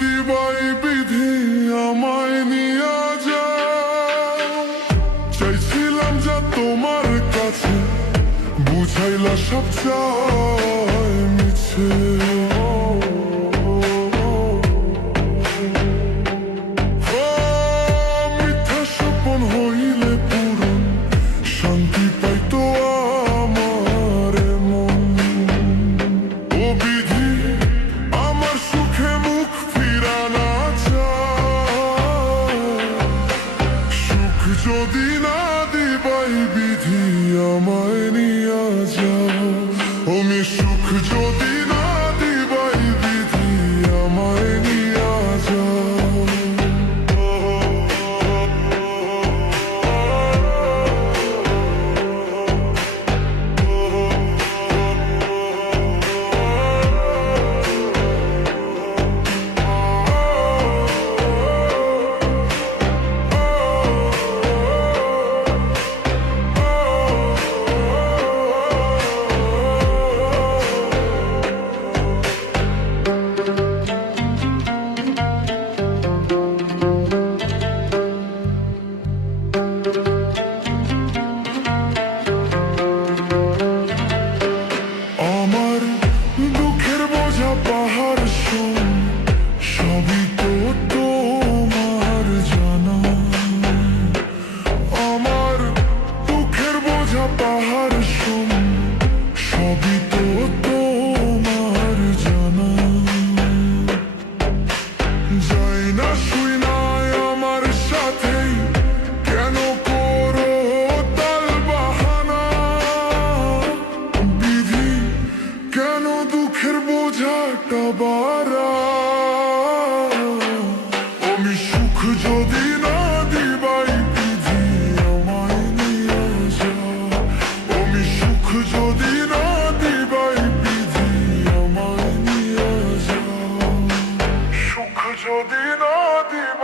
দিবাই বিধি আমায় নিয়া যাও। চাইছিলাম যা তোমার কাছে, বুঝাইলা সব চাই মিছে। মিথ্যা স্বপন হইলে পূরণ, শান্তি পাইতো আমার মন। ও বিধি আমার সুখে মুখ ফিরানা চায়, সুখ যদি না দিবাই বিধি আমায় নিয়া যাও। আমি সুখ যদি না দিবাই বিধি আমায় নিয়া যাও। আমার দুঃখের বোঝা পাহাড় শোন, সবই তো তোমার জানা। আমার দুঃখের বোঝা পাহাড় শোন, সবই তো তোমার জানা। যাই না শুই না আমার সাথেই, কেন করো তাল বাহানা। বিধি কেন দুঃখের বোঝাটা বাড়াও। আমি সুখ যদি না দিবাই বিধি আমায় নিয়ে যাও। আমি সুখ যদি না দিবাই বিধি আমায় নিয়ে যাও। সুখ যদি না দিবাই